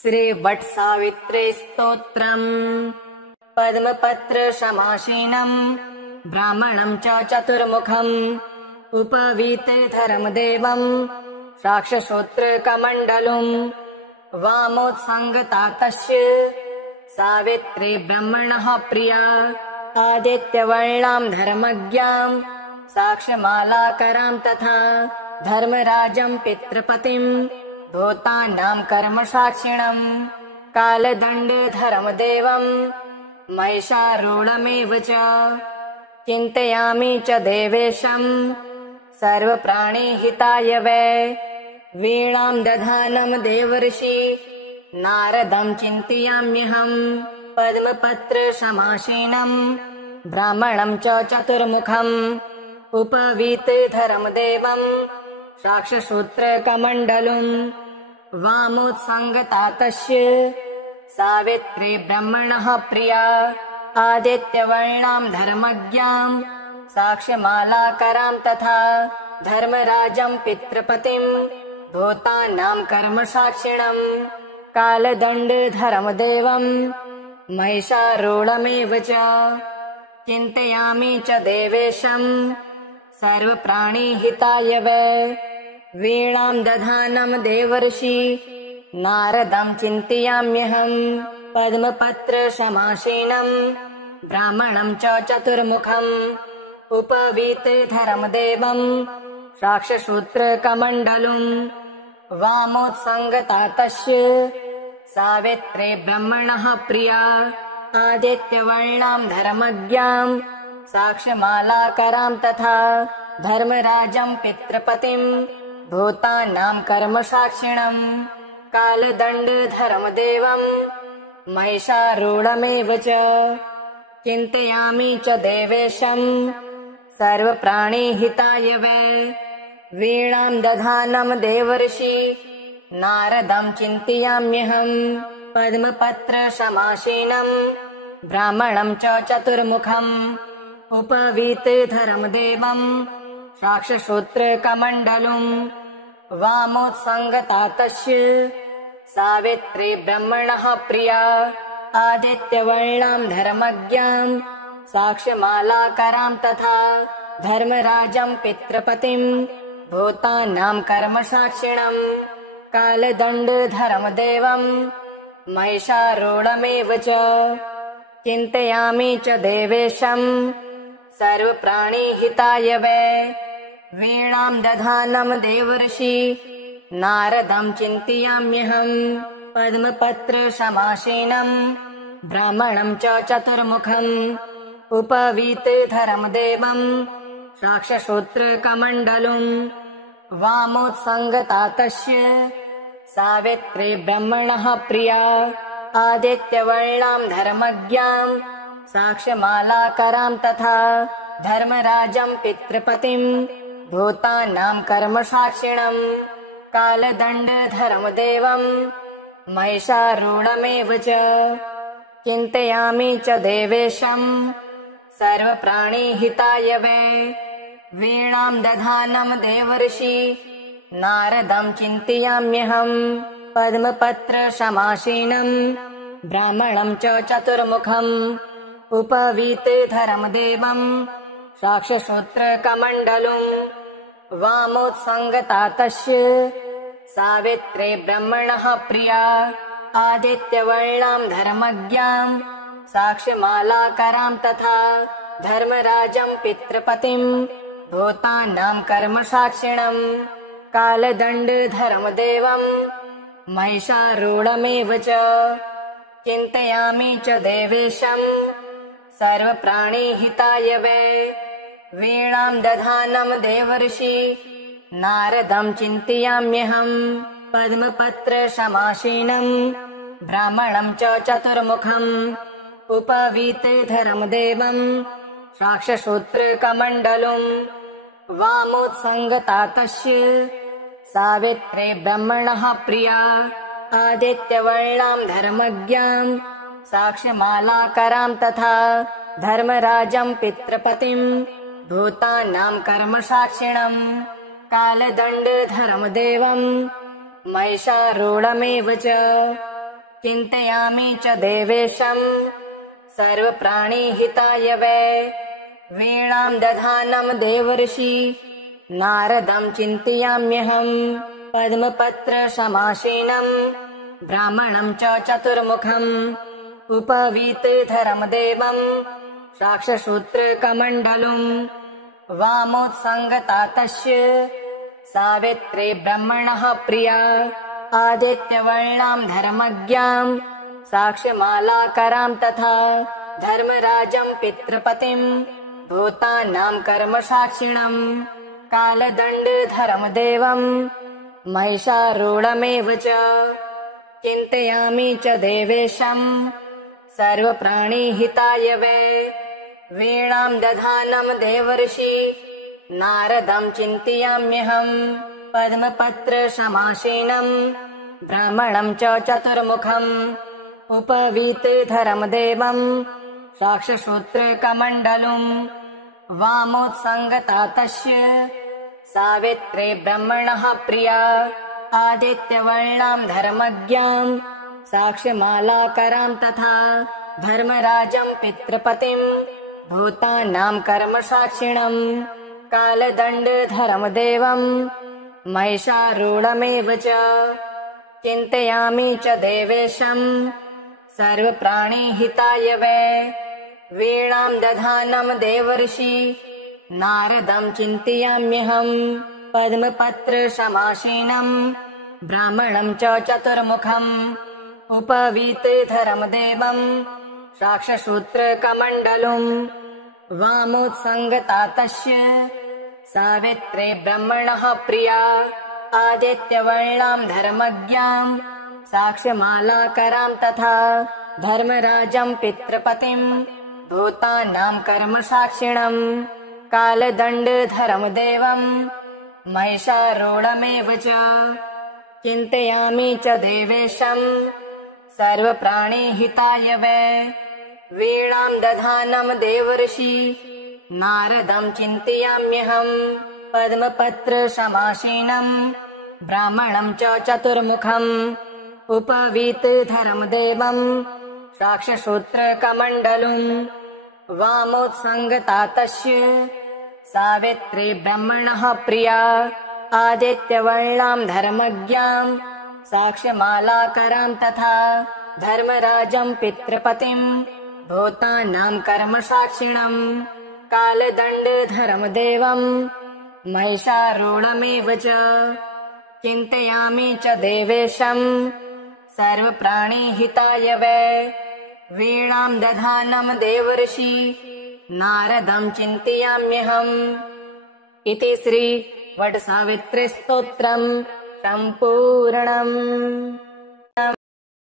श्रीवत्सावित्रे स्तोत्रम् पद्मपत्रशमासीनम् ब्राह्मणम् च चतुर्मुखम् उपवीतिधरम् देवम् साक्षश्रोत्रकमण्डलुम् वामोत्सङ्गतातस्य सावित्री ब्रह्मणः प्रिया आदित्यवर्णाम् धर्मज्ञाम् साक्षमालाकराम् तथा धर्मराजम् पितृपतिम् भूतानाम् कर्मसाक्षिणम् कालदण्डधरम् देवम् महिषारूढमेव च चिन्तयामि च देवेशम् सर्वप्राणिहिताय वै वीणाम् दधानम् देवर्षि नारदम् चिन्तयाम्यहम् पद्मपत्रशमासीनम् ब्राह्मणम् च चतुर्मुखम् उपवीतिधरम् देवम् साक्षश्रोत्रकमण्डलुम् वामोत्सङ्गतातस्य सावित्री ब्रह्मणः प्रिया आदित्यवर्णाम् धर्मज्ञाम् साक्ष्यमालाकराम् तथा धर्मराजम् पितृपतिम् भूतानाम् कर्मसाक्षिणम् कालदण्डधरम् देवम् महिषारूढमेव च चिन्तयामि च देवेशम् सर्वप्राणिहिताय वै वीणाम् दधानम् देवर्षि नारदम् चिन्तयाम्यहम् पद्मपत्रशमासीनम् ब्राह्मणम् च चतुर्मुखम् उपवीतिधरम् देवम् साक्षश्रोत्रकमण्डलुम् वामोत्सङ्गतातस्य सावित्री ब्रह्मणः प्रिया आदित्यवर्णाम् धर्मज्ञाम् साक्ष्यमालाकराम् तथा धर्मराजम् पितृपतिम् भूतानाम् कर्मसाक्षिणम् कालदण्डधरम् देवम् महिषारूढमेव च चिन्तयामि च देवेशम् सर्वप्राणिहिताय वै वीणाम् दधानम् देवर्षि नारदम् चिन्तयाम्यहम् पद्मपत्रशमासीनम् ब्राह्मणम् च चतुर्मुखम् उपवीतिधरम् देवम् साक्षश्रोत्रकमण्डलुम् वामोत्सङ्गतातस्य सावित्री ब्रह्मणः प्रिया आदित्यवर्णाम् धर्मज्ञाम् साक्ष्यमालाकराम् तथा धर्मराजम् पितृपतिम् भूतानाम् कर्मसाक्षिणम् कालदण्डधरम् देवम् महिषारूढमेव च चिन्तयामि च देवेशम् सर्वप्राणिहिताय वै वीणाम् दधानम् देवर्षि नारदम् चिन्तयाम्यहम् पद्मपत्रशमासीनम् ब्राह्मणम् च चतुर्मुखम् उपवीतिधरम् देवम् साक्षश्रोत्रकमण्डलुम् वामोत्सङ्गतातस्य सावित्री ब्रह्मणः प्रिया आदित्यवर्णाम् धर्मज्ञाम् साक्ष्यमालाकराम् तथा धर्मराजम् पितृपतिम् भूतानाम् कर्मसाक्षिणम् कालदण्डधरम् देवम् महिषारूढमेव च चिन्तयामि च देवेशम् सर्वप्राणिहिताय वै वीणाम् दधानम् देवर्षि नारदम् चिन्तयाम्यहम् पद्मपत्रशमासीनम् ब्राह्मणम् च चतुर्मुखम् उपवीतिधरम् देवम् साक्षश्रोत्रकमण्डलुम् वामोत्सङ्गतातस्य सावित्री ब्रह्मणः प्रिया आदित्यवर्णाम् धर्मज्ञाम् साक्ष्यमालाकराम् तथा धर्मराजम् पितृपतिम् भूतानाम् कर्मसाक्षिणम् कालदण्डधरम् देवम् महिषारूढमेव च चिन्तयामि च देवेशम् सर्वप्राणिहिताय वै वीणाम् दधानम् देवर्षि नारदम् चिन्तयाम्यहम् पद्मपत्रशमासीनम् ब्राह्मणम् च चतुर्मुखम् उपवीतिधरम् देवम् साक्षश्रोत्रकमण्डलुम् वामोत्सङ्गतातस्य सावित्री ब्रह्मणः प्रिया आदित्यवर्णाम् धर्मज्ञाम् साक्ष्यमालाकराम् तथा धर्मराजम् पितृपतिम् भूतानाम् कर्मसाक्षिणम् कालदण्डधरम् देवम् महिषारूढमेव च चिन्तयामि च देवेशम् सर्वप्राणिहिताय वै वीणां दधानं देवर्षि नारदं चिन्तयाम्यहम् पद्मपत्रसमासीनं ब्राह्मणं च चतुर्मुखम् उपवीतधरं देवं साक्षसूत्रकमण्डलुम् वामोत्सङ्गता तस्य सावित्री ब्रह्मणः प्रिया आदित्यवर्णां धर्मज्ञां साक्ष्यमालाकरां तथा धर्मराजं पितृपतिं भूतानां कर्मसाक्षिणम् कालदण्डधरं देवं महिषारूढमेव च चिन्तयामि च देवेशम् सर्वप्राणिहिताय वै वीणां दधानं देवर्षि नारदं चिन्तयाम्यहम् पद्मपत्रसमासीनं ब्राह्मणं च चतुर्मुखम् उपवीतधरं देवं साक्षसूत्रकमण्डलुम् वामोत्सङ्गता तस्य सावित्री ब्रह्मणः प्रिया आदित्यवर्णां धर्मज्ञां साक्ष्यमालाकरां तथा धर्मराजं पितृपतिं भूतानां कर्मसाक्षिणम् कालदण्डधरं देवं महिषारूढमेव च चिन्तयामि च देवेशम् सर्वप्राणिहिताय वै वीणां दधानं देवर्षि नारदं चिन्तयाम्यहम् पद्मपत्रसमासीनं ब्राह्मणं च चतुर्मुखम् उपवीतधरं देवं साक्षसूत्रकमण्डलुम् वामोत्सङ्गता तस्य सावित्री ब्रह्मणः प्रिया आदित्यवर्णां धर्मज्ञां साक्ष्यमालाकरां तथा धर्मराजं पितृपतिं भूतानां कर्मसाक्षिणम् कालदण्डधरं देवं महिषारूढमेव च चिन्तयामि च देवेशम् सर्वप्राणिहिताय वै वीणां दधानं देवर्षि नारदं चिन्तयाम्यहम् पद्मपत्रसमासीनं ब्राह्मणं च चतुर्मुखम् उपवीतधरं देवं साक्षसूत्रकमण्डलुम् वामोत्सङ्गता तस्य सावित्री ब्रह्मणः प्रिया आदित्यवर्णां धर्मज्ञां साक्ष्यमालाकरां तथा धर्मराजं पितृपतिं भूतानां कर्मसाक्षिणम् कालदण्डधरं देवं महिषारूढमेव च चिन्तयामि च देवेशम् सर्वप्राणिहिताय वै वीणां दधानं देवर्षि नारदं चिन्तयाम्यहम् इति श्री वटसावित्री स्तोत्रम् सम्पूर्णम्।